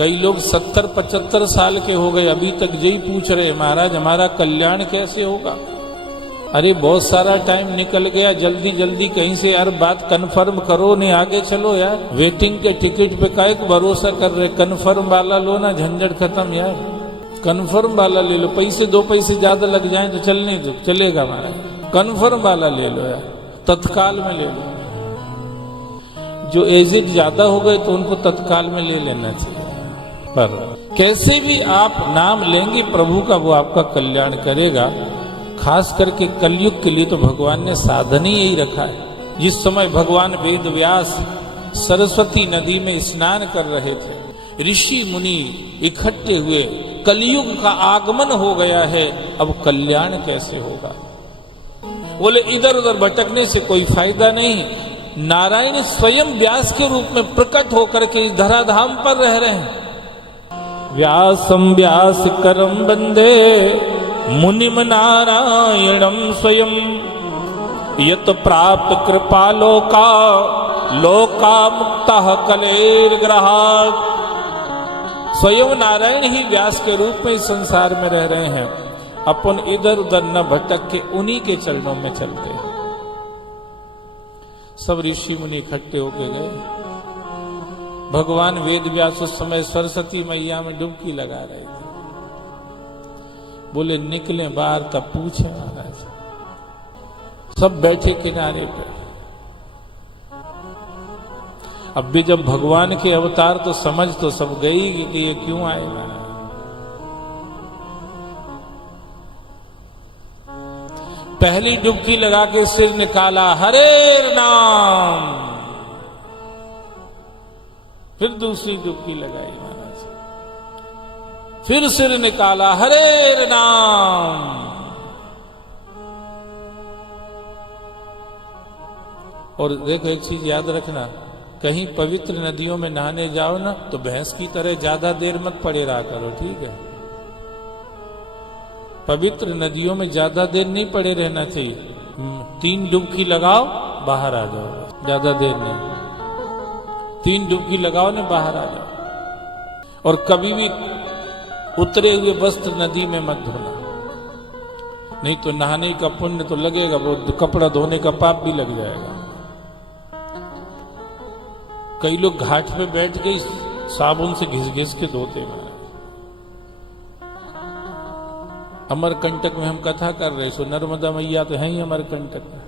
कई लोग 70-75 साल के हो गए, अभी तक यही पूछ रहे महाराज हमारा कल्याण कैसे होगा। अरे बहुत सारा टाइम निकल गया, जल्दी जल्दी कहीं से यार बात कंफर्म करो, नहीं आगे चलो यार। वेटिंग के टिकट पे काहे को भरोसा कर रहे, कंफर्म वाला लो ना, झंझट खत्म यार। कंफर्म वाला ले लो, पैसे 2 पैसे ज्यादा लग जाए तो चलने दो, चलेगा महाराज। कंफर्म वाला ले लो यार, तत्काल में ले लो। जो एजेड ज्यादा हो गए तो उनको तत्काल में ले लेना चाहिए। पर कैसे भी आप नाम लेंगे प्रभु का, वो आपका कल्याण करेगा। खास करके कलयुग के लिए तो भगवान ने साधन ही यही रखा है। जिस समय भगवान वेद व्यास सरस्वती नदी में स्नान कर रहे थे, ऋषि मुनि इकट्ठे हुए, कलयुग का आगमन हो गया है, अब कल्याण कैसे होगा। बोले इधर उधर भटकने से कोई फायदा नहीं। नारायण स्वयं व्यास के रूप में प्रकट होकर के इस धराधाम पर रह रहे हैं। व्यासं व्यास करम वंदे मुनिम नारायणम स्वयं यत प्राप्त कृपा लोका मुक्ता कलेर्ग्रहात्। स्वयं नारायण ही व्यास के रूप में इस संसार में रह रहे हैं। अपन इधर उधर न भटक के उन्हीं के चरणों में चलते हैं। सब ऋषि मुनि इकट्ठे होके गए। भगवान वेद व्यास उस समय सरस्वती मैया में डुबकी लगा रहे थे। बोले निकले बाहर, तब पूछे महाराज। सब बैठे किनारे पे। अब भी जब भगवान के अवतार तो समझ तो सब गई कि ये क्यों आए महाराज। पहली डुबकी लगा के सिर निकाला, हरे नाम। फिर दूसरी डुबकी लगाई महाराज, फिर सिर निकाला, हरे नाम। और देखो एक चीज याद रखना, कहीं पवित्र नदियों में नहाने जाओ ना तो भैंस की तरह ज्यादा देर मत पड़े रहा करो, ठीक है। पवित्र नदियों में ज्यादा देर नहीं पड़े रहना चाहिए। 3 डुबकी लगाओ, बाहर आ जाओ, ज्यादा देर नहीं। 3 डुबकी लगाओ ने बाहर आ जाओ। और कभी भी उतरे हुए वस्त्र नदी में मत धोना, नहीं तो नहाने का पुण्य तो लगेगा, वो कपड़ा धोने का पाप भी लग जाएगा। कई लोग घाट पे बैठ के साबुन से घिस घिस के धोते हैं। अमरकंटक में हम कथा कर रहे, सो नर्मदा मैया तो है ही अमरकंटक में।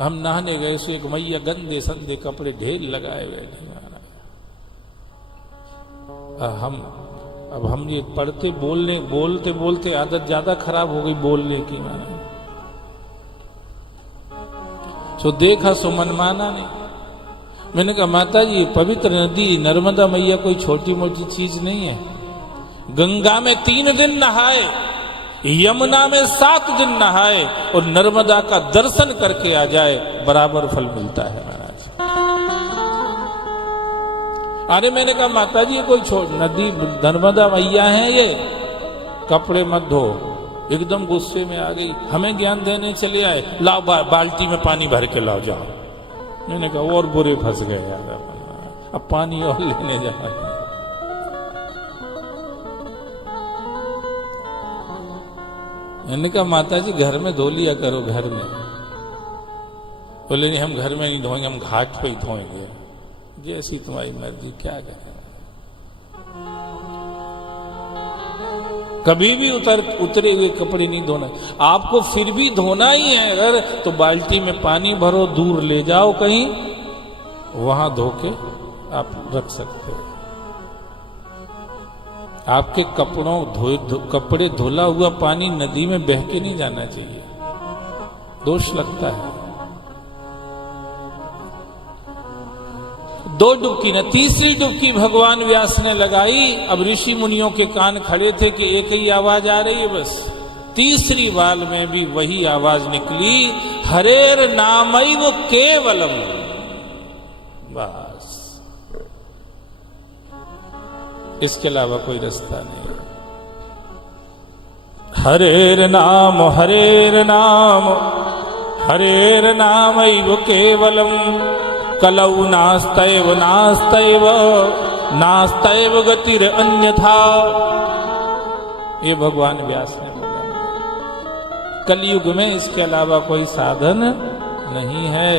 हम नहाने गए, सो एक मैया गंदे संदे कपड़े ढेर लगाए बैठे। अब हम ये पढ़ते बोलते बोलते आदत ज्यादा खराब हो गई बोलने की। सो देखा सो मन माना नहीं। मैंने कहा माता जी पवित्र नदी नर्मदा मैया कोई छोटी मोटी चीज नहीं है। गंगा में 3 दिन नहाए, यमुना में 7 दिन नहाए और नर्मदा का दर्शन करके आ जाए, बराबर फल मिलता है महाराज। अरे मैंने कहा माता जी कोई नदी नर्मदा मैया है, ये कपड़े मत धो। एकदम गुस्से में आ गई, हमें ज्ञान देने चले आए, लाओ बाल्टी में पानी भर के लाओ जाओ। मैंने कहा और बुरे फंस गए यार, अब पानी और लेने जा। मैंने कहा माता जी घर में धो लिया करो, घर में। बोले नहीं हम घर में नहीं धोएंगे, हम घाट पे ही धोएंगे। जैसी तुम्हारी मर्जी, क्या करें। कभी भी उतरे हुए कपड़े नहीं धोना। आपको फिर भी धोना ही है अगर, तो बाल्टी में पानी भरो, दूर ले जाओ कहीं, वहां धो के आप रख सकते हो। आपके कपड़े धुला हुआ पानी नदी में बह के नहीं जाना चाहिए, दोष लगता है। 2 डुबकी न, तीसरी डुबकी भगवान व्यास ने लगाई। अब ऋषि मुनियों के कान खड़े थे कि एक ही आवाज आ रही है बस। तीसरी बाल में भी वही आवाज निकली, हरेर नामैव केवलम। बस इसके अलावा कोई रास्ता नहीं। हरेर नाम हरेर नाम हरेर नामैव केवलम कलौ नास्तैव नास्तैव नास्तैव गतिर अन्यथा। ये भगवान व्यास ने बोला, कलयुग में इसके अलावा कोई साधन नहीं है।